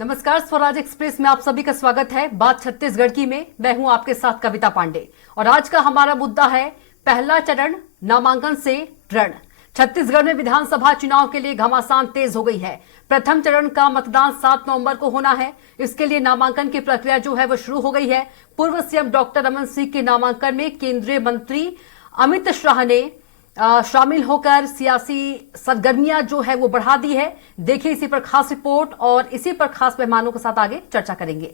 नमस्कार, स्वराज एक्सप्रेस में आप सभी का स्वागत है। बात छत्तीसगढ़ की में मैं हूं आपके साथ कविता पांडे और आज का हमारा मुद्दा है पहला चरण नामांकन से रण। छत्तीसगढ़ में विधानसभा चुनाव के लिए घमासान तेज हो गई है। प्रथम चरण का मतदान 7 नवंबर को होना है। इसके लिए नामांकन की प्रक्रिया जो है वो शुरू हो गई है। पूर्व सीएम डॉक्टर रमन सिंह के नामांकन में केंद्रीय मंत्री अमित शाह ने शामिल होकर सियासी सरगर्मियां जो है वो बढ़ा दी है। देखिए इसी पर खास रिपोर्ट और इसी पर खास मेहमानों के साथ आगे चर्चा करेंगे।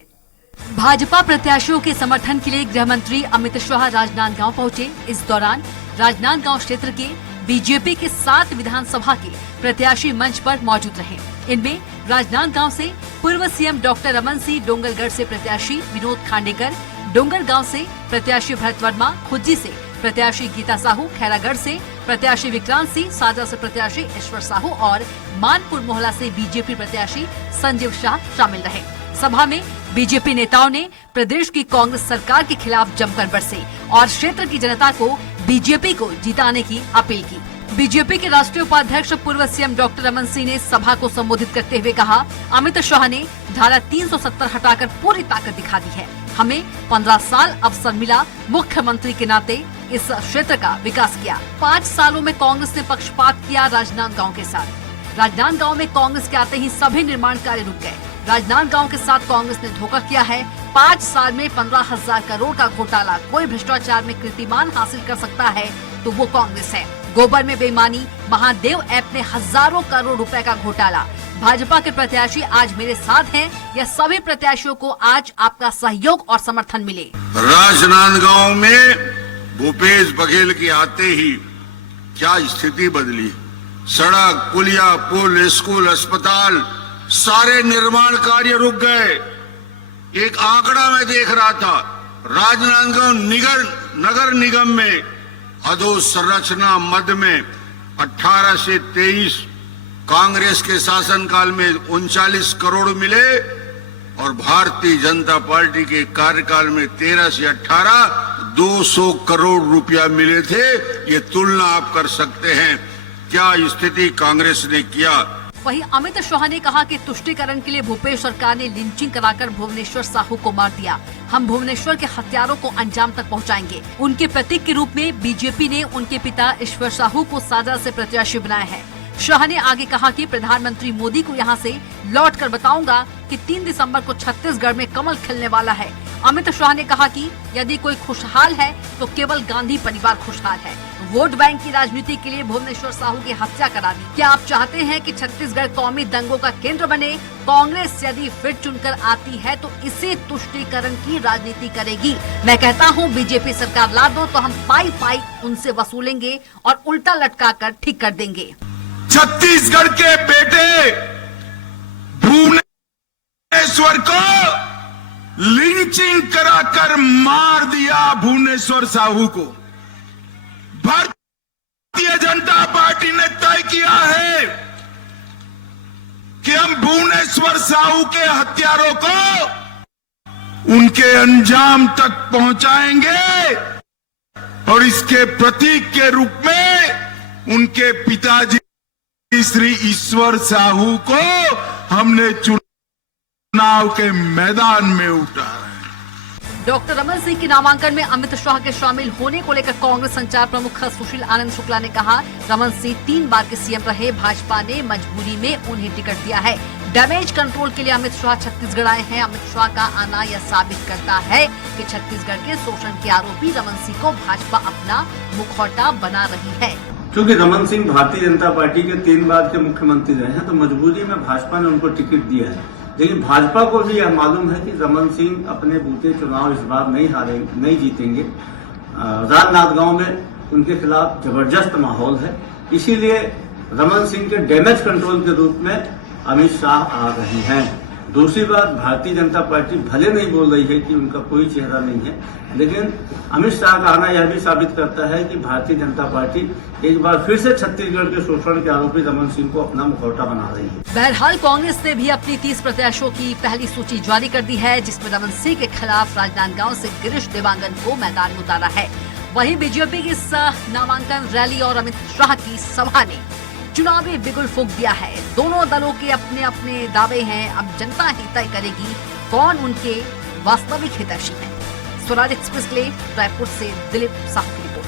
भाजपा प्रत्याशियों के समर्थन के लिए गृह मंत्री अमित शाह राजनांदगांव पहुंचे। इस दौरान राजनांदगांव क्षेत्र के बीजेपी के 7 विधानसभा के प्रत्याशी मंच पर मौजूद रहे। इनमें राजनांदगांव से पूर्व सीएम डॉक्टर रमन सिंह, डोंगरगढ़ से प्रत्याशी विनोद खांडेकर, डोंगरगांव से प्रत्याशी भरत वर्मा, खुज्जी से प्रत्याशी गीता साहू, खैरागढ़ से प्रत्याशी विक्रांत सिंह, साजा से प्रत्याशी ईश्वर साहू और मानपुर मोहला से बीजेपी प्रत्याशी संजीव शाह शामिल रहे। सभा में बीजेपी नेताओं ने प्रदेश की कांग्रेस सरकार के खिलाफ जमकर बरसे और क्षेत्र की जनता को बीजेपी को जिताने की अपील की। बीजेपी के राष्ट्रीय उपाध्यक्ष पूर्व सीएम डॉक्टर रमन सिंह ने सभा को संबोधित करते हुए कहा, अमित शाह ने धारा 370 हटाकर पूरी ताकत दिखा दी है। हमें 15 साल अवसर मिला, मुख्यमंत्री के नाते इस क्षेत्र का विकास किया। 5 सालों में कांग्रेस ने पक्षपात किया राजनांदगांव के साथ। राजनांदगांव में कांग्रेस के आते ही सभी निर्माण कार्य रुक गए। राजनांदगांव के साथ कांग्रेस ने धोखा किया है। 5 साल में 15,000 करोड़ का घोटाला। कोई भ्रष्टाचार में कीर्तिमान हासिल कर सकता है तो वो कांग्रेस है। गोबर में बेईमानी, महादेव ऐप में हजारों करोड़ रुपए का घोटाला। भाजपा के प्रत्याशी आज मेरे साथ हैं। यह सभी प्रत्याशियों को आज आपका सहयोग और समर्थन मिले। राजनांदगांव में भूपेश बघेल के आते ही क्या स्थिति बदली। सड़क, पुलिया, पुल, स्कूल, अस्पताल, सारे निर्माण कार्य रुक गए। एक आंकड़ा मैं देख रहा था, राजनांदगांव नगर निगम में अधोसंरचना मद में 18 से 23 कांग्रेस के शासनकाल में 39 करोड़ मिले और भारतीय जनता पार्टी के कार्यकाल में 13 से 18 200 करोड़ रुपया मिले थे। ये तुलना आप कर सकते हैं क्या स्थिति कांग्रेस ने किया। वहीं अमित शाह ने कहा कि तुष्टीकरण के लिए भूपेश सरकार ने लिंचिंग कराकर भुवनेश्वर साहू को मार दिया। हम भुवनेश्वर के हत्यारों को अंजाम तक पहुंचाएंगे। उनके प्रतीक के रूप में बीजेपी ने उनके पिता ईश्वर साहू को साजा से प्रत्याशी बनाया है। शाह ने आगे कहा कि प्रधानमंत्री मोदी को यहां से लौट कर बताऊंगा कि 3 दिसंबर को छत्तीसगढ़ में कमल खिलने वाला है। अमित शाह ने कहा कि यदि कोई खुशहाल है तो केवल गांधी परिवार खुशहाल है। वोट बैंक की राजनीति के लिए भुवनेश्वर साहू की हत्या करा दी। क्या आप चाहते हैं कि छत्तीसगढ़ कौमी दंगों का केंद्र बने? कांग्रेस यदि फिर चुनकर आती है तो इसी तुष्टीकरण की राजनीति करेगी। मैं कहता हूं बीजेपी सरकार ला दो तो हम पाई पाई उनसे वसूलेंगे और उल्टा लटका कर ठीक कर देंगे। छत्तीसगढ़ के बेटे भुवनेश्वर को लिंचिंग कराकर मार दिया। भुवनेश्वर साहू को भारतीय जनता पार्टी ने तय किया है कि हम भुवनेश्वर साहू के हत्यारों को उनके अंजाम तक पहुंचाएंगे और इसके प्रतीक के रूप में उनके पिताजी श्री ईश्वर साहू को हमने चुनाव के मैदान में उतारा। डॉक्टर रमन सिंह के नामांकन में अमित शाह के शामिल होने को लेकर कांग्रेस संचार प्रमुख सुशील आनंद शुक्ला ने कहा, रमन सिंह 3 बार के सीएम रहे, भाजपा ने मजबूरी में उन्हें टिकट दिया है। डैमेज कंट्रोल के लिए अमित शाह छत्तीसगढ़ आए हैं। अमित शाह का आना यह साबित करता है कि छत्तीसगढ़ के शोषण के आरोपी रमन सिंह को भाजपा अपना मुखौटा बना रही है। क्योंकि रमन सिंह भारतीय जनता पार्टी के 3 बार के मुख्यमंत्री रहे हैं तो मजबूरी में भाजपा ने उनको टिकट दिया है। लेकिन भाजपा को भी यह मालूम है कि रमन सिंह अपने बूते चुनाव इस बार नहीं जीतेंगे। राजनांदगांव में उनके खिलाफ जबरदस्त माहौल है, इसीलिए रमन सिंह के डैमेज कंट्रोल के रूप में अमित शाह आ रहे हैं। दूसरी बात, भारतीय जनता पार्टी भले नहीं बोल रही है कि उनका कोई चेहरा नहीं है, लेकिन अमित शाह का आना यह भी साबित करता है कि भारतीय जनता पार्टी एक बार फिर से छत्तीसगढ़ के शोषण के आरोपी रमन सिंह को अपना मुखौटा बना रही है। बहरहाल कांग्रेस ने भी अपनी 30 प्रत्याशियों की पहली सूची जारी कर दी है, जिसमें रमन सिंह के खिलाफ राजनांदगांव से गिरीश देवांगन को मैदान में उतारा है। वहीं बीजेपी की इस नामांकन रैली और अमित शाह की सभा ने चुनावी बिगुल फूंक दिया है। दोनों दलों के अपने अपने दावे हैं। अब जनता ही तय करेगी कौन उनके वास्तविक हितैषी है। स्वराज एक्सप्रेस के लिए रायपुर से दिलीप साहू की रिपोर्ट।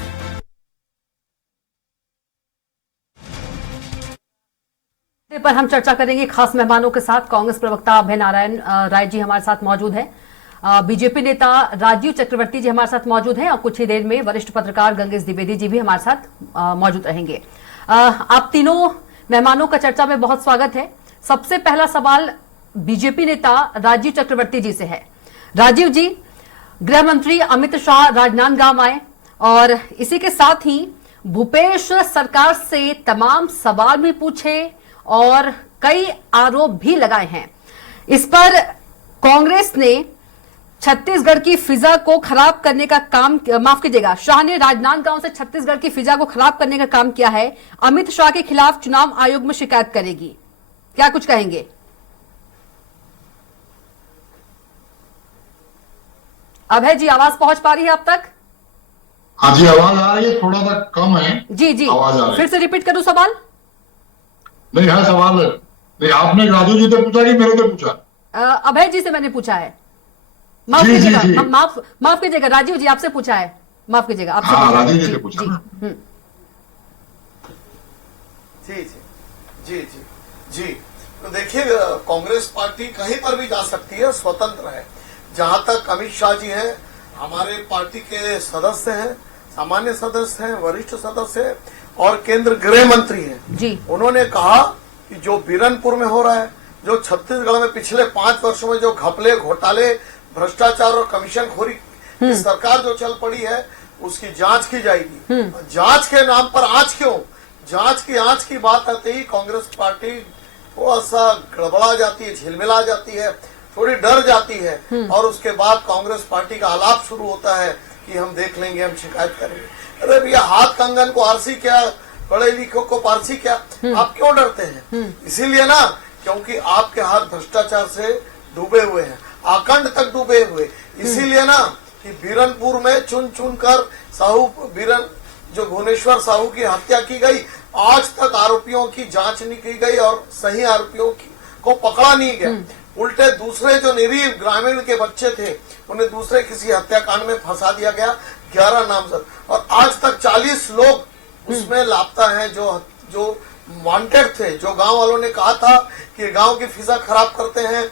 पर हम चर्चा करेंगे खास मेहमानों के साथ। कांग्रेस प्रवक्ता अभय नारायण राय जी हमारे साथ मौजूद हैं। बीजेपी नेता राजीव चक्रवर्ती जी हमारे साथ मौजूद हैं और कुछ ही देर में वरिष्ठ पत्रकार गंगेश द्विवेदी जी भी हमारे साथ मौजूद रहेंगे। आप तीनों मेहमानों का चर्चा में बहुत स्वागत है। सबसे पहला सवाल बीजेपी नेता राजीव चक्रवर्ती जी से है। राजीव जी, गृह मंत्री अमित शाह राजनांदगांव आए और इसी के साथ ही भूपेश सरकार से तमाम सवाल भी पूछे और कई आरोप भी लगाए हैं। इस पर कांग्रेस ने छत्तीसगढ़ की फिजा को खराब करने का काम, माफ कीजिएगा, शाह ने राजनांदगांव से छत्तीसगढ़ की फिजा को खराब करने का काम किया है। अमित शाह के खिलाफ चुनाव आयोग में शिकायत करेगी। क्या कुछ कहेंगे? अभय जी, आवाज पहुंच पा रही है आप तक? हाँ जी, आवाज आ रही है, थोड़ा सा कम है। जी जी, आवाज आ रही है। फिर से रिपीट करूं सवाल? नहीं है सवाल। नहीं, आपने राजू जी से पूछा कि मेरे से पूछा? अभय जी से मैंने पूछा है। माफ जी, कीजिएगा, जी, जी। माफ कीजिएगा, राजीव जी आपसे पूछा है। माफ कीजिएगा, आपसे हाँ, पूछा है। राजीव जी से पूछा। जी जी जी जी जी। तो देखिए, कांग्रेस पार्टी कहीं पर भी जा सकती है, स्वतंत्र है। जहां तक अमित शाह जी हैं, हमारे पार्टी के सदस्य हैं, सामान्य सदस्य हैं, वरिष्ठ सदस्य हैं और केंद्र गृह मंत्री हैं जी। उन्होंने कहा कि जो बीरनपुर में हो रहा है, जो छत्तीसगढ़ में पिछले 5 वर्षों में जो घपले, घोटाले, भ्रष्टाचार और कमीशनखोरी की सरकार जो चल पड़ी है, उसकी जांच की जाएगी। जांच के नाम पर आज क्यों? जांच की बात आते ही कांग्रेस पार्टी थोड़ा सा गड़बड़ा जाती है, झिलमिला जाती है, थोड़ी डर जाती है और उसके बाद कांग्रेस पार्टी का आलाप शुरू होता है कि हम देख लेंगे, हम शिकायत करेंगे। अरे भैया, हाथ कंगन को आरसी क्या, पढ़े लिखों को पारसी क्या? आप क्यों डरते हैं? इसीलिए ना, क्योंकि आपके हाथ भ्रष्टाचार से डूबे हुए हैं, आखंड तक डूबे हुए। इसीलिए ना कि बीरनपुर में चुन चुन कर जो भुवनेश्वर साहू की हत्या की गई, आज तक आरोपियों की जांच नहीं की गई और सही आरोपियों को पकड़ा नहीं गया। उल्टे दूसरे जो निरीह ग्रामीण के बच्चे थे, उन्हें दूसरे किसी हत्याकांड में फंसा दिया गया, 11 नामजद, और आज तक 40 लोग उसमें लापता हैं जो वांटेड थे, जो गांव वालों ने कहा था कि गांव की फिजा खराब करते हैं,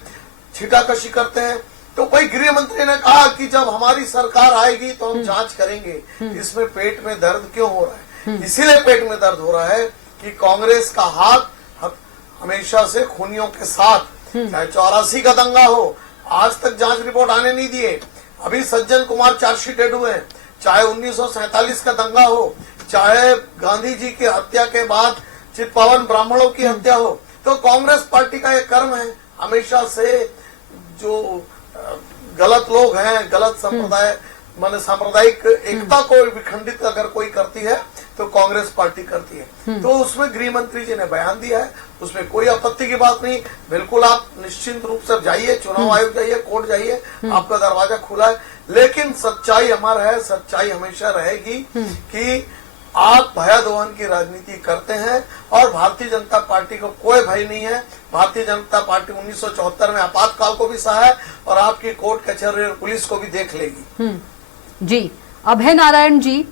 छीटाकशी करते हैं। तो वही गृह मंत्री ने कहा कि जब हमारी सरकार आएगी तो हम जांच करेंगे। इसमें पेट में दर्द क्यों हो रहा है? इसीलिए पेट में दर्द हो रहा है कि कांग्रेस का हाथ हमेशा से खूनियों के साथ, चाहे 84 का दंगा हो, आज तक जांच रिपोर्ट आने नहीं दिए। अभी सज्जन कुमार चार्जशीटेड हुए, चाहे 1947 का दंगा हो, चाहे गांधी जी की हत्या के बाद चितपावन ब्राह्मणों की हत्या हो। तो कांग्रेस पार्टी का एक कर्म है, हमेशा से जो गलत लोग हैं, गलत संप्रदाय माने सांप्रदायिक एकता को विखंडित अगर कोई करती है तो कांग्रेस पार्टी करती है। तो उसमें गृह मंत्री जी ने बयान दिया है, उसमें कोई आपत्ति की बात नहीं। बिल्कुल आप निश्चिंत रूप से जाइए, चुनाव आयोग जाइए, कोर्ट जाइए, आपका दरवाजा खुला है। लेकिन सच्चाई अमर है, सच्चाई हमेशा रहेगी कि आप भयादोहन की राजनीति करते हैं और भारतीय जनता पार्टी को कोई भय नहीं है। भारतीय जनता पार्टी 1974 में आपातकाल को भी सहा है और आपकी कोर्ट कचहरी और पुलिस को भी देख लेगी। जी, अभय नारायण जी,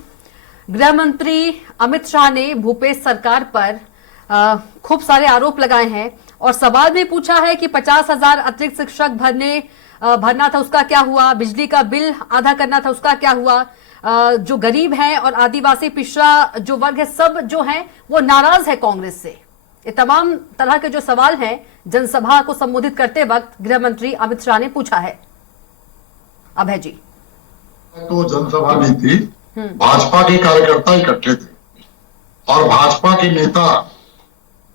गृह मंत्री अमित शाह ने भूपेश सरकार पर खूब सारे आरोप लगाए हैं और सवाल भी पूछा है कि 50,000 अतिरिक्त शिक्षक भरना था, उसका क्या हुआ? बिजली का बिल आधा करना था, उसका क्या हुआ? जो गरीब हैं और आदिवासी पिछड़ा जो वर्ग है, सब जो हैं वो नाराज है कांग्रेस से। ये तमाम तरह के जो सवाल हैं जनसभा को संबोधित करते वक्त गृह मंत्री अमित शाह ने पूछा है। अभय जी, तो जनसभा नहीं थी, भाजपा के कार्यकर्ता इकट्ठे थे और भाजपा के नेता,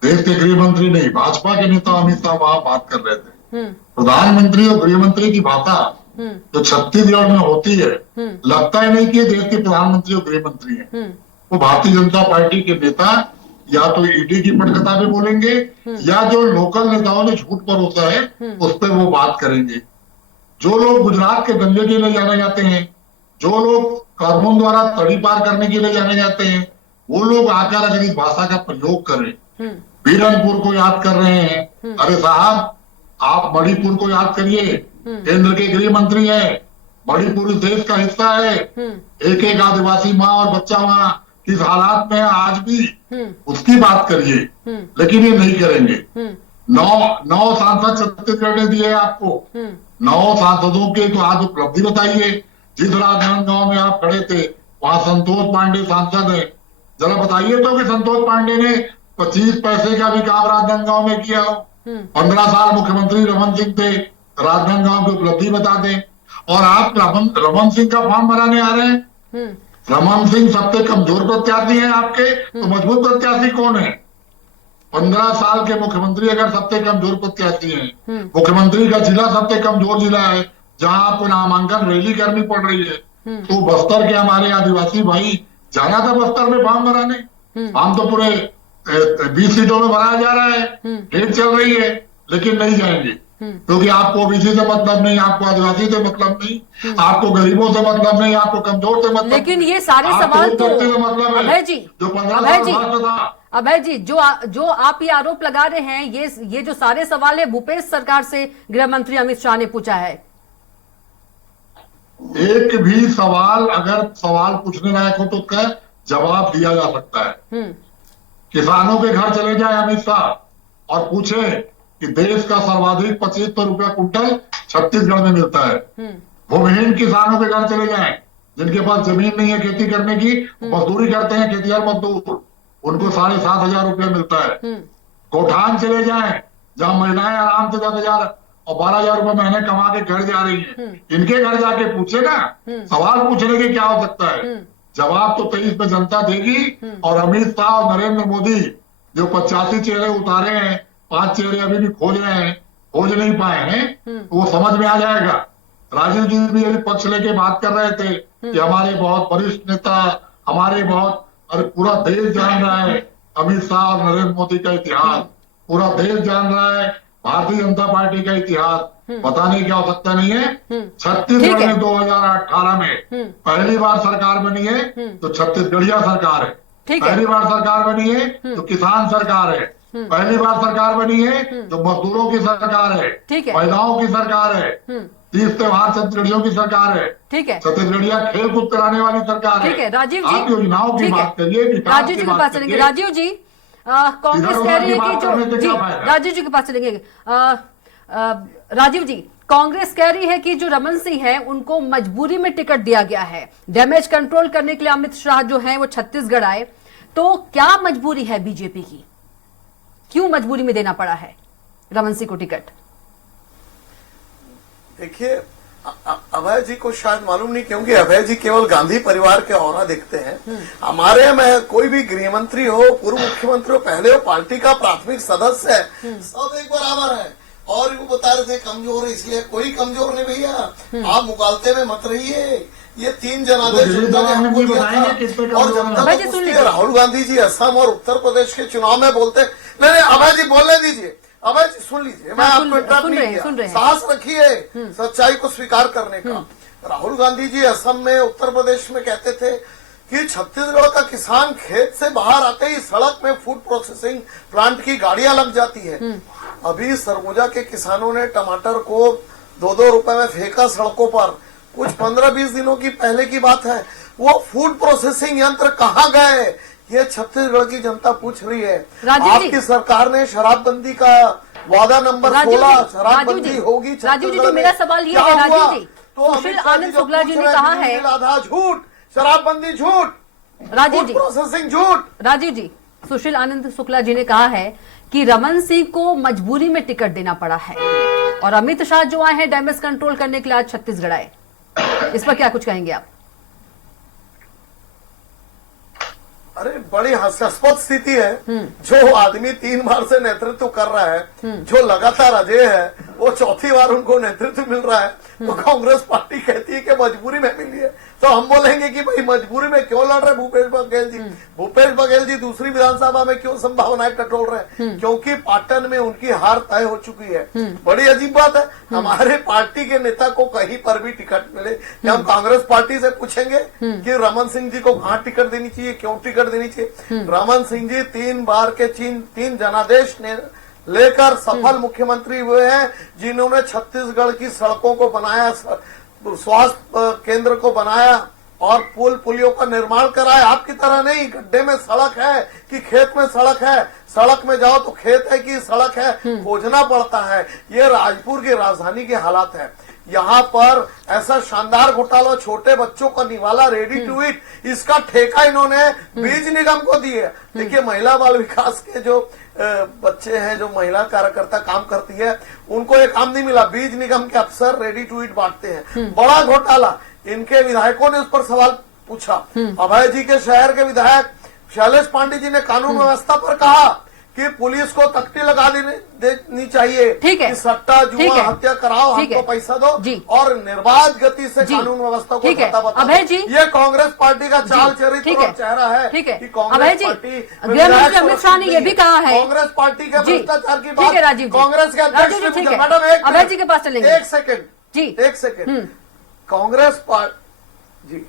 देश के गृह मंत्री नहीं, भाजपा के नेता अमित शाह वहां बात कर रहे थे। प्रधानमंत्री और गृह मंत्री की भाषा जो छत्तीसगढ़ में होती है, लगता ही नहीं कि देश के प्रधानमंत्री और गृह मंत्री हैं। वो भारतीय जनता पार्टी के नेता या तो ईडी की पटकथा पे बोलेंगे या जो लोकल नेताओं ने झूठ परोसा है उस पर वो बात करेंगे। जो लोग गुजरात के दंगे के लिए जाने जाते हैं, जो लोग कानून द्वारा तड़ी पार करने के लिए जाने जाते हैं, वो लोग आकर अगर इस भाषा का प्रयोग करें बीरनपुर को याद कर रहे हैं। अरे साहब, आप मणिपुर को याद करिए, केंद्र के गृह मंत्री है, मणिपुर इस देश का हिस्सा है। एक एक आदिवासी माँ और बच्चा वहाँ किस हालात में है आज भी, उसकी बात करिए, लेकिन ये नहीं करेंगे। 9 सांसद छत्तीसगढ़ ने दिए आपको, 9 सांसदों के तो आज उपलब्धि बताइए। जिस राजनांदगांव में आप खड़े थे वहां संतोष पांडे सांसद है, जरा बताइए तो कि संतोष पांडे ने 25 पैसे का भी काम राजनांदगांव में किया हो। 15 साल मुख्यमंत्री रमन सिंह थे, राजनांदगांव की उपलब्धि बता दें। और आप रमन सिंह का फॉर्म बनाने आ रहे हैं। रमन सिंह सबसे कमजोर प्रत्याशी है आपके, तो मजबूत प्रत्याशी कौन है? 15 साल के मुख्यमंत्री अगर सबसे कमजोर प्रत्याशी हैं, मुख्यमंत्री का जिला सबसे कमजोर जिला है जहां आपको नामांकन रैली करनी पड़ रही है, तो बस्तर के हमारे आदिवासी भाई जाना था बस्तर में फॉर्म भराने। फॉर्म तो पूरे 20 सीटों में भराया जा रहा है, डेट चल रही है, लेकिन नहीं जाएंगे क्योंकि आपको ओबीसी से मतलब नहीं, आपको आदिवासी से मतलब नहीं, आपको गरीबों से मतलब नहीं, आपको कमजोर से मतलब। लेकिन ये सारे सवाल तो मतलब अभय जी, जो 15 साल भ्रष्ट था। अभय जी, जो आप ये आरोप लगा रहे हैं, ये जो सारे सवाल है भूपेश सरकार से गृह मंत्री अमित शाह ने पूछा है। एक भी सवाल अगर सवाल पूछने लायक हो तो क्या जवाब दिया जा सकता है। किसानों के घर चले जाए अमित शाह और पूछे कि देश का सर्वाधिक 75 रुपया कुंटल छत्तीसगढ़ में मिलता है। भूमिहीन किसानों के घर चले जाएं, जिनके पास जमीन नहीं है खेती करने की, मजदूरी करते हैं, खेतिहर मजदूर, उनको 7,500 रुपया मिलता है। गौठान चले जाएं, जहां महिलाएं आराम से 10,000 और 12,000 रुपए महीने कमा के घर जा रही हैं, इनके घर जाके पूछे ना, सवाल पूछने के क्या हो सकता है? जवाब तो 23 में जनता देगी। और अमित शाह और नरेंद्र मोदी जो 85 चेहरे उतारे हैं, 5 चेहरे अभी भी खोज रहे हैं, खोज नहीं पाए हैं, तो वो समझ में आ जाएगा। राजीव जी भी अभी पक्ष लेके बात कर रहे थे कि हमारे बहुत वरिष्ठ नेता, हमारे बहुत, अरे पूरा देश जान रहा है अमित शाह और नरेंद्र मोदी का इतिहास, पूरा देश जान रहा है भारतीय जनता पार्टी का इतिहास। बताने क्या हो सकता नहीं है। छत्तीसगढ़ में 2018 में पहली बार सरकार बनी है तो छत्तीसगढ़िया सरकार है। पहली बार सरकार बनी है तो किसान सरकार है। पहली बार सरकार बनी है तो मजदूरों की सरकार है, महिलाओं की सरकार है, 30 त्योहार छत्तीसगढ़ियों की सरकार है। ठीक है, छत्तीसगढ़िया खेल कूद कराने वाली सरकार है। ठीक है राजीव जी, आप योजनाओं की बात करिए, राजीव जी के पास चलेंगे। राजीव जी, कांग्रेस कह रही है कि जो राजीव जी के पास चलेंगे। राजीव जी, कांग्रेस कह रही है कि जो रमन सिंह है उनको मजबूरी में टिकट दिया गया है, डैमेज कंट्रोल करने के लिए अमित शाह जो है वो छत्तीसगढ़ आए, तो क्या मजबूरी है बीजेपी की? क्यों मजबूरी में देना पड़ा है रमन सिंह को टिकट? देखिए, अभय जी को शायद मालूम नहीं, क्योंकि अभय जी केवल गांधी परिवार के औरा देखते हैं। हमारे में कोई भी गृह मंत्री हो, पूर्व मुख्यमंत्री हो, पहले हो पार्टी का प्राथमिक सदस्य है, सब एक बराबर है। और वो बता रहे थे कमजोर है, इसलिए कोई कमजोर नहीं भैया, आप मुकालते में मत रहिए। ये 3 जनादेश जनता ने हमको दिया था, और जनता को पूछती है। राहुल गांधी जी असम और उत्तर प्रदेश के चुनाव में बोलते, नहीं अभय जी बोलने दीजिए, अभय जी सुन लीजिए, मैं आपको इंटरप्ट नहीं किया, साहस रखिए सच्चाई को स्वीकार करने का। राहुल गांधी जी असम में, उत्तर प्रदेश में कहते थे कि छत्तीसगढ़ का किसान खेत से बाहर आते ही सड़क में फूड प्रोसेसिंग प्लांट की गाड़ियां लग जाती है। अभी सरगुजा के किसानों ने टमाटर को 2-2 रुपए में फेंका सड़कों पर, कुछ 15-20 दिनों की पहले की बात है। वो फूड प्रोसेसिंग यंत्र कहाँ गए, ये छत्तीसगढ़ की जनता पूछ रही है। आपकी सरकार ने शराबबंदी का वादा नंबर 16, शराबबंदी होगी। राजीव जी, तो मेरा सवाल ये है राजीव जी, तो सुशील आनंद शुक्ला जी ने कहा है आधा झूठ, शराबबंदी झूठ, राजीव जी प्रोसेसिंग झूठ। राजीव जी, सुशील आनंद शुक्ला जी ने कहा है कि रमन सिंह को मजबूरी में टिकट देना पड़ा है, और अमित शाह जो आए हैं डैमेज कंट्रोल करने के लिए आज छत्तीसगढ़ आए। इस पर क्या कुछ कहेंगे आप? अरे बड़ी हास्यास्पद स्थिति है। जो आदमी 3 बार से नेतृत्व कर रहा है, जो लगातार अजय है, वो 4थी बार उनको नेतृत्व मिल रहा है, तो कांग्रेस पार्टी कहती है कि मजबूरी में मिली है। तो हम बोलेंगे कि भाई मजबूरी में क्यों लड़ रहे भूपेश बघेल जी। भूपेश बघेल जी दूसरी विधानसभा में क्यों संभावनाएं टटोल रहे हैं? क्योंकि पाटन में उनकी हार तय हो चुकी है। बड़ी अजीब बात है, हमारे पार्टी के नेता को कहीं पर भी टिकट मिले, क्या हम कांग्रेस पार्टी से पूछेंगे कि रमन सिंह जी को कहाँ टिकट देनी चाहिए, क्यों टिकट देनी चाहिए? रमन सिंह जी 3 बार के 3 जनादेश ने लेकर सफल मुख्यमंत्री हुए हैं, जिन्होंने छत्तीसगढ़ की सड़कों को बनाया, स्वास्थ्य केंद्र को बनाया और पुल पुलियों का निर्माण कराया। आपकी तरह नहीं गड्ढे में सड़क है कि खेत में सड़क है, सड़क में जाओ तो खेत है कि सड़क है, खोजना पड़ता है। ये राजपुर की राजधानी के हालात है। यहाँ पर ऐसा शानदार घोटाला, छोटे बच्चों का निवाला रेडी टू ईट, इसका ठेका इन्होंने बीज निगम को दिए। देखिए महिला बाल विकास के जो बच्चे हैं, जो महिला कार्यकर्ता काम करती है, उनको एक काम नहीं मिला। बीज निगम के अफसर रेडी टू ईट बांटते हैं। बड़ा घोटाला। इनके विधायकों ने उस पर सवाल पूछा। अभय जी के शहर के विधायक शैलेश पांडे जी ने कानून व्यवस्था पर कहा कि पुलिस को तख्ती लगा देनी चाहिए, ठीक है, कि सट्टा जुआ हत्या कराओ, हमको पैसा दो और निर्बाध गति से कानून व्यवस्था को बता। अभय जी, ये कांग्रेस पार्टी का चाल चरित्र और चेहरा है। ठीक है, कि अभय जी, गृह मंत्री अमित शाह ने यह भी कहा है कांग्रेस पार्टी के भ्रष्टाचार की बात। ठीक है राजीव जी, कांग्रेस के अध्यक्ष राजीव जी, ठीक है, मैडम अभय जी के पास चलेंगे। एक सेकंड जी, एक सेकंड। कांग्रेस पार्टी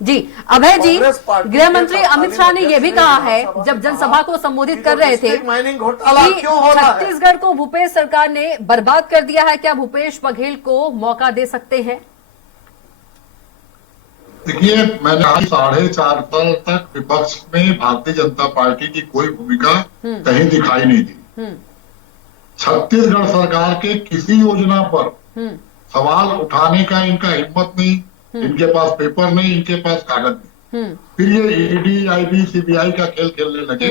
जी अभय जी, गृह मंत्री अमित शाह ने यह भी कहा है जब जनसभा को संबोधित कर रहे थे माइनिंग घोटाला कि क्यों हो रहा है? छत्तीसगढ़ को भूपेश सरकार ने बर्बाद कर दिया है। क्या भूपेश बघेल को मौका दे सकते हैं? देखिए, मैंने आज 4.5 साल तक विपक्ष में भारतीय जनता पार्टी की कोई भूमिका कहीं दिखाई नहीं दी। छत्तीसगढ़ सरकार के किसी योजना पर सवाल उठाने का इनका हिम्मत नहीं, इनके पास पेपर नहीं, इनके पास कागज नहीं। फिर ये ईडी, आईबी, सीबीआई का खेल खेलने लगे।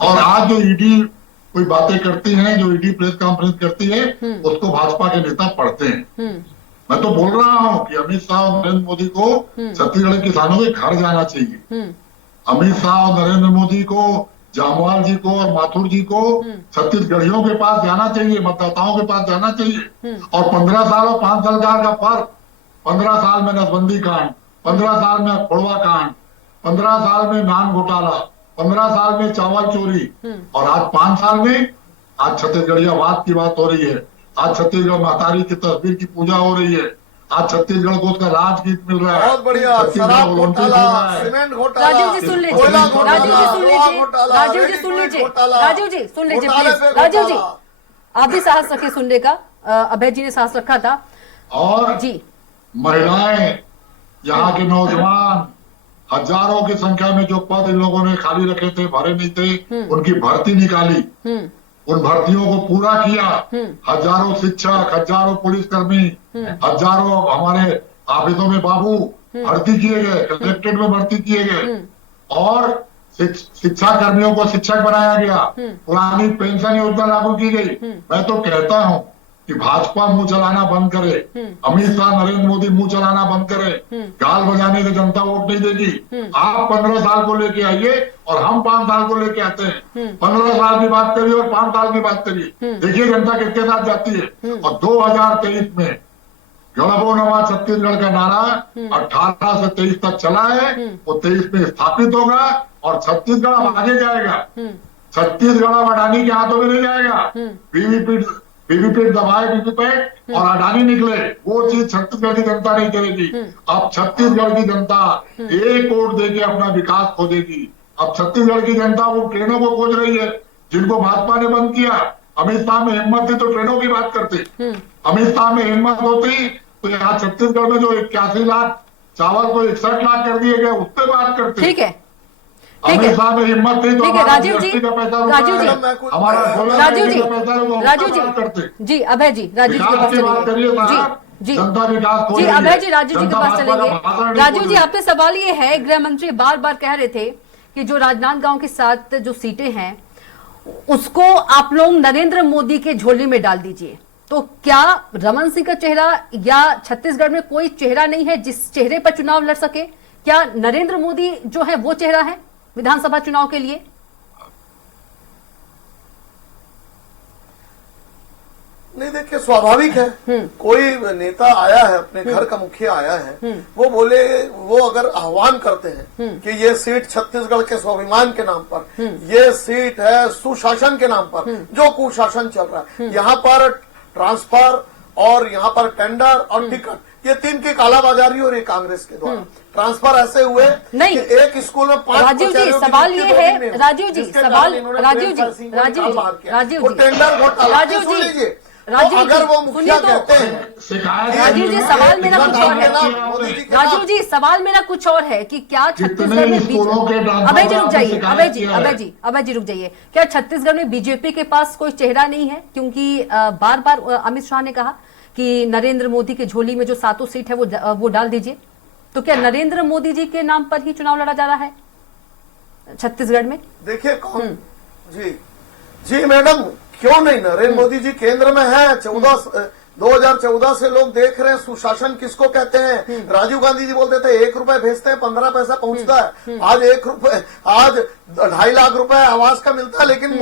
और आज जो ईडी कोई बातें करती हैं, जो ईडी प्रेस कॉन्फ्रेंस करती है, उसको भाजपा के नेता पढ़ते हैं। मैं तो बोल रहा हूं कि अमित शाह और नरेंद्र मोदी को छत्तीसगढ़ के किसानों के घर जाना चाहिए। अमित शाह और नरेंद्र मोदी को, जामवाल जी को और माथुर जी को छत्तीसगढ़ियों के पास जाना चाहिए, मतदाताओं के पास जाना चाहिए। और 15 साल और 5 साल का फर्क, 15 साल में नसबंदी कांड, 15 साल में खोड़वा कांड, 15 साल में नान घोटाला, 15 साल में चावल चोरी, और आज 5 साल में आज छत्तीसगढ़ियावाद की बात हो रही है। आज छत्तीसगढ़ महतारी की तस्वीर की पूजा हो रही है। आज छत्तीसगढ़ को उसका राजगीत मिल रहा है। बहुत बढ़िया। शराब घोटाला, सीमेंट घोटाला, राजीव जी सुन लीजिए, राजीव जी सुन लीजिए, राजीव जी सुन लीजिए, राजीव जी सुन लीजिए प्लीज। राजीव जी आप भी साहस रखिए सुनने का, अभय जी ने साहस रखा था। और जी महिलाएं, यहाँ के नौजवान, हजारों की संख्या में जो पद इन लोगों ने खाली रखे थे, भरे नहीं थे, उनकी भर्ती निकाली, उन भर्तियों को पूरा किया। हजारों शिक्षक, हजारों पुलिसकर्मी, हजारों हमारे ऑफिसों में बाबू भर्ती किए गए, कलेक्ट्रेट में भर्ती किए गए। और शिक्षा कर्मियों को शिक्षक बनाया गया। पुरानी पेंशन योजना लागू की गई। मैं तो कहता हूं कि भाजपा मुंह चलाना बंद करे, अमित शाह, नरेंद्र मोदी मुंह चलाना बंद करे। गाल बजाने से जनता वोट नहीं देगी। आप 15 साल को लेके आइए और हम 5 साल को लेके आते हैं। 15 साल की बात करिए और 5 साल की बात करिए, देखिए जनता किसके साथ जाती है। और 2023 में गढ़बो नवा छत्तीसगढ़ का नारा 18 से 23 तक चला है, वो 23 में स्थापित होगा और छत्तीसगढ़ अब आगे जाएगा। छत्तीसगढ़ अब अडानी के हाथों में नहीं जाएगा। वीवीपैट दबाए वीवीपैट और अडानी निकले, वो चीज छत्तीसगढ़ की जनता नहीं करेगी। अब छत्तीसगढ़ की जनता एक वोट देके अपना विकास खोजेगी। अब छत्तीसगढ़ की जनता वो ट्रेनों को खोज रही है जिनको भाजपा ने बंद किया। अमित शाह में हिम्मत थी तो ट्रेनों की बात करते, अमित शाह में हिम्मत होती तो यहाँ छत्तीसगढ़ में जो 81 लाख चावल को 61 लाख कर दिए गए, उस पर बात करते। ठीक है, अमित शाह में हिम्मत थी तो ठीक है राजीव जी, राजीव जी, हमारा राजीव जी, राजीव करते जी, अभय जी, राजीव जी के पास चलेंगे। जी जनता विकास जी, अभय जी राजीव जी के पास चलेंगे। राजीव जी आपसे सवाल ये है, गृह मंत्री बार बार कह रहे थे कि जो राजनांदगांव के साथ जो सीटें हैं उसको आप लोग नरेंद्र मोदी के झोली में डाल दीजिए, तो क्या रमन सिंह का चेहरा या छत्तीसगढ़ में कोई चेहरा नहीं है जिस चेहरे पर चुनाव लड़ सके? क्या नरेंद्र मोदी जो है वो चेहरा है विधानसभा चुनाव के लिए? नहीं, देखिए स्वाभाविक है, कोई नेता आया है, अपने घर का मुखिया आया है, वो बोले, वो अगर आह्वान करते हैं कि ये सीट छत्तीसगढ़ के स्वाभिमान के नाम पर, ये सीट है सुशासन के नाम पर, जो कुशासन चल रहा है, यहाँ पर ट्रांसफर और यहाँ पर टेंडर और टिकट, ये तीन की कालाबाजारी हो रही है कांग्रेस के द्वारा। ट्रांसफर ऐसे हुए नहीं, कि एक स्कूल में 5 राजीव जी सवाल ये है, राजीव जी सवाल, राजीव जी टेंडर घोटाला, राजीव जी, लीजिए, राजीव अगर वो जी मुखिया सुनिए कहते तो, हैं, राजीव जी सवाल मेरा कुछ और है, राजीव जी सवाल मेरा कुछ और है कि क्या छत्तीसगढ़ में अभय जी रुक जाइए, अभय जी रुक जाइए, क्या छत्तीसगढ़ में बीजेपी के पास कोई चेहरा नहीं है? क्योंकि बार बार अमित शाह ने कहा कि नरेंद्र मोदी की झोली में जो 7 सीट है वो डाल दीजिए, तो क्या नरेंद्र मोदी जी के नाम पर ही चुनाव लड़ा जा रहा है छत्तीसगढ़ में? देखिए कौन जी मैडम, क्यों नहीं, नरेंद्र मोदी जी केंद्र में है, 2014 से लोग देख रहे हैं सुशासन किसको कहते हैं। राजीव गांधी जी बोलते थे 1 रुपए भेजते हैं 15 पैसा पहुंचता है, आज 1 रुपए, आज 2.5 लाख रुपए आवास का मिलता है, लेकिन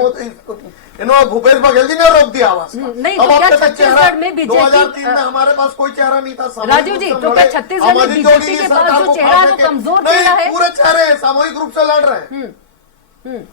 इन्होंने भूपेश बघेल जी ने रोक दिया आवास का। नहीं, तो क्या छत्तीसगढ़ में बीजेपी, 2003 में हमारे पास कोई चेहरा नहीं था राजीव जी, तो क्या छत्तीसगढ़ में बीजेपी के पास जो चेहरा है वो कमजोर चेहरा है? पूरे चेहरे सामूहिक रूप से लड़ रहे हैं,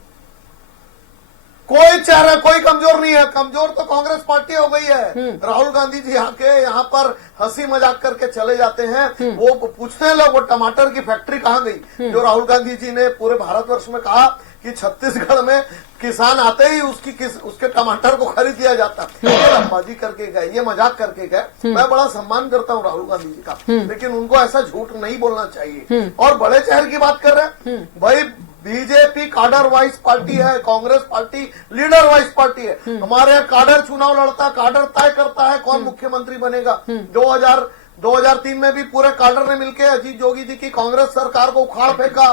कोई चेहरा कोई कमजोर नहीं है। कमजोर तो कांग्रेस पार्टी हो गई है। राहुल गांधी जी आके यहाँ पर हंसी मजाक करके चले जाते हैं, वो पूछते हैं लोग वो टमाटर की फैक्ट्री कहाँ गई, जो राहुल गांधी जी ने पूरे भारतवर्ष में कहा कि छत्तीसगढ़ में किसान आते ही उसके टमाटर को खरीद लिया जाता। ये लंबाजी करके गए, ये मजाक करके गए। मैं बड़ा सम्मान करता हूँ राहुल गांधी जी का, लेकिन उनको ऐसा झूठ नहीं बोलना चाहिए। और बड़े चेहरे की बात कर रहे हैं भाई, बीजेपी काडर वाइज पार्टी है, Congress party leader wise party है। हमारे यहाँ काडर चुनाव लड़ता है, काडर तय करता है कौन मुख्यमंत्री बनेगा। 2003 में भी पूरे काडर ने मिलकर अजीत जोगी जी की कांग्रेस सरकार को उखाड़ फेंका।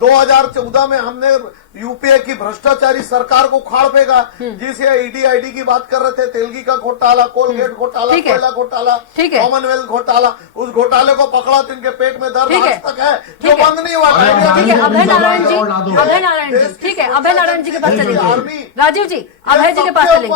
2014 में हमने यूपीए की भ्रष्टाचारी सरकार को उखाड़ फेंका, जिसे ईडी की बात कर रहे थे, तेलगी का घोटाला, कोलगेट घोटाला, कोयला घोटाला, कॉमनवेल्थ घोटाला, उस घोटाले को पकड़ा तो इनके पेट में दर्द आज तक है, जो बंद नहीं हुआ। ठीक है, अभय नारायण जी, ठीक है, अभय नारायण जी के पास चलेंगे। राजीव जी, अभय जी के पास चलेंगे।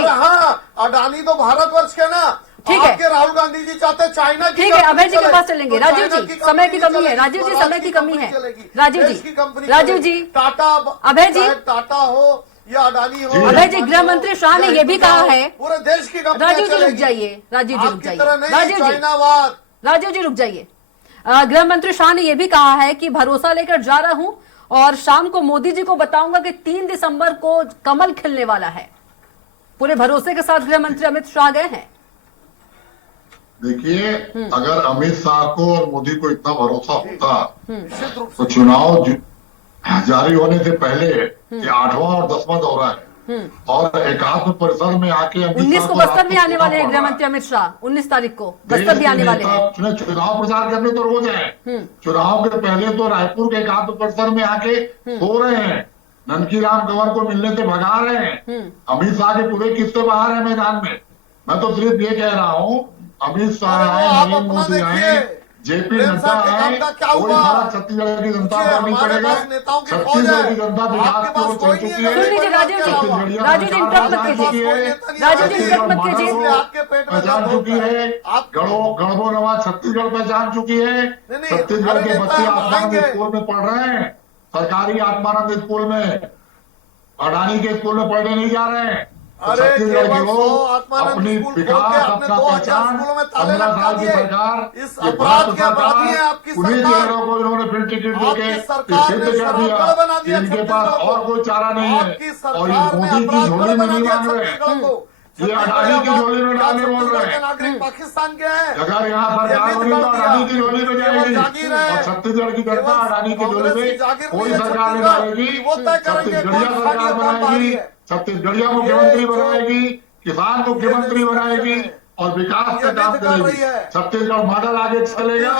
हाँ, अडानी तो भारतवर्ष के ना, ठीक है, आपके राहुल गांधी जी चाहते चाइना की, ठीक है, अभय जी के पास चलेंगे। राजीव जी समय की कमी है, राजीव जी समय की कमी है, राजीव जी टाटा, अभय जी, टाटा हो या अडानी हो। अभय जी, गृह मंत्री शाह ने ये भी कहा है, पूरे देश की कंपनी, राजीव जी रुक जाइए, राजीव जी रुक जाइए, राजीव जी रुक जाइए। गृह मंत्री शाह ने यह भी कहा है कि भरोसा लेकर जा रहा हूं और शाम को मोदी जी को बताऊंगा कि 3 दिसंबर को कमल खिलने वाला है। पूरे भरोसे के साथ गृह मंत्री अमित शाह गए हैं। देखिए, अगर अमित शाह को और मोदी को इतना भरोसा होता तो चुनाव जारी होने से पहले ये 8वां और 10वां दौरा है, और एकात्म परिसर में आके 19 को बस्तर भी आने वाले हैं गृह मंत्री अमित शाह, 19 तारीख को बस्तर भी आने वाले हैं। चुनाव प्रचार करने तो रोज है, चुनाव के पहले तो रायपुर के एकात्म परिसर में आके सो रहे हैं, ननकीराम कंवर को मिलने से भगा रहे हैं। अमित शाह के पूरे किस्से बाहर है मैदान में। मैं तो सिर्फ ये कह रहा हूँ, अमित शाह आए, नरेंद्र मोदी आए, जेपी नड्डा आए, कोई फर्क छत्तीसगढ़ की जनता पर नहीं पड़ेगा। छत्तीसगढ़ की जनता विकास की ओर चल चुकी है, पहचान चुकी है, गढ़बो नवा छत्तीसगढ़ पहचान चुकी है। छत्तीसगढ़ के बच्चे आत्मानंद स्कूल में पढ़ रहे हैं, सरकारी आत्मानंद स्कूल में, अडानी के स्कूल में पढ़ने नहीं जा रहे हैं। छत्तीसगढ़ के लोग अपनी विकास, अपना पहचान, 15 साल की सरकार, ये भारत सरकार, उन्हीं चेहरों को इन्होंने फिर टिकट देके सिद्ध कर दिया कि इनके पास और कोई चारा नहीं है। और ये मोदी की झोली में नहीं मांग रहे हैं, ये अडानी की झोली में डालने बोल रहे हैं। नागरिक पाकिस्तान के हैं, अगर यहाँ सरकार बनी तो अडानी की झोली में जाएगी, और छत्तीसगढ़ की जनता अडानी की झोली में कोई सरकार नहीं डालेगी। छत्तीसगढ़िया सरकार बनाएगी, छत्तीसगढ़िया मुख्यमंत्री बनाएगी, किसान मुख्यमंत्री बनाएगी और विकास का काम करेगी। छत्तीसगढ़ मॉडल आगे चलेगा।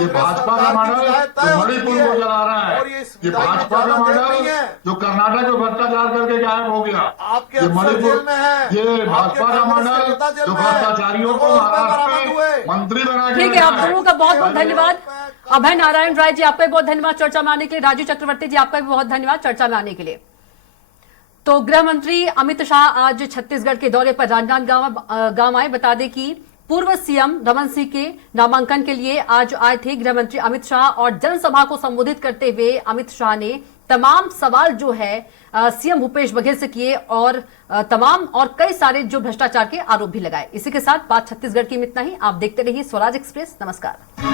ये भाजपा का मॉडल जो मणिपुर को चला रहा है, ये भाजपा का मॉडल जो कर्नाटक में भ्रष्टाचार करके गायब हो गया, ये मणिपुर, ये भाजपा का मॉडल जो भ्रष्टाचारियों को महाराष्ट्र में मंत्री बना। ठीक है, आप दोनों का बहुत बहुत धन्यवाद। अभय नारायण राय जी, आपका भी बहुत धन्यवाद चर्चा में आने के लिए। राजू चक्रवर्ती जी, आपका भी बहुत धन्यवाद चर्चा में आने के लिए। तो गृह मंत्री अमित शाह आज छत्तीसगढ़ के दौरे पर राजनांदगांव आए। बता दें कि पूर्व सीएम रमन सिंह के नामांकन के लिए आज आए थे गृह मंत्री अमित शाह, और जनसभा को संबोधित करते हुए अमित शाह ने तमाम सवाल जो है सीएम भूपेश बघेल से किए, और तमाम और कई सारे जो भ्रष्टाचार के आरोप भी लगाए। इसी के साथ बात छत्तीसगढ़ की में इतना ही। आप देखते रहिए स्वराज एक्सप्रेस। नमस्कार।